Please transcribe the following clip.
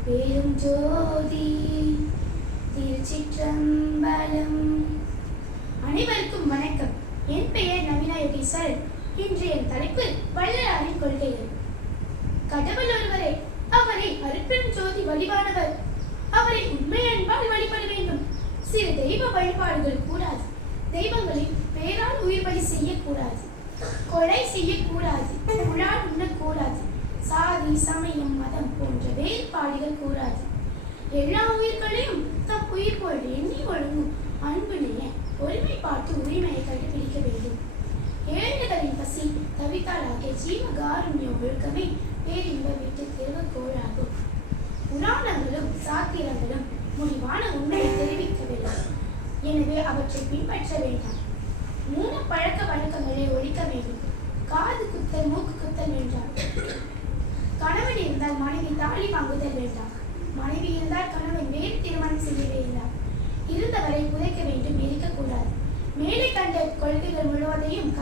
பெரும் ஜோதி திருச்சிற்றம்பலம். அனைவருக்கும் வணக்கம். என் பெயர் நவீனா யோகேஸ்வர் இன்று என் தலைப்பு வள்ளலாரின் கொள்கைகள். கடவுள் ஒருவரே அவரை அருட்பெரும் ஜோதி வழிபானவர் அவரை உண்மை அன்பால் வழிபட வேண்டும். சில தெய்வ வழிபாடுகள் கூடாது. தெய்வங்களின் பேரால் உயிர் பலி செய்யக்கூடாது. கொலை செய்யக்கூடாது. உணால் உண்ணக்கூடாது. சாதி சமயம் மதம் போன்ற வேறுபாடுகள் கூறாது. எல்லா உயிர்களையும் தம் உயிர் போல் எண்ணி ஒழுங்கும் அன்புலேயே ஒருமை பார்த்து உரிமையை கண்டுபிடிக்க வேண்டும். ஏழுகளின் பசி தவித்தாளாகிய ஜீவ காருண்யம் ஒழுக்கமே பேரின்ப வீட்டு திருவக்கோளாகும். புராணங்களும் சாத்திரங்களும் முடிவான உண்மையை தெரிவிக்கவில்லை. எனவே அவற்றை பின்பற்ற வேண்டாம். மூணு பழக்க வழக்கங்களை ஒழிக்க வேண்டும். கணவன் இருந்தால் மனைவி தாலி வாங்குதல் வேண்டாம். மனைவி இருந்தால் கணவன் வேறு திருமணம் செய்ய வேண்டாம். இருந்தவரை புதைக்க வேண்டும் எரிக்கக்கூடாது மேலே கண்ட கொள்கைகள் முழுவதையும்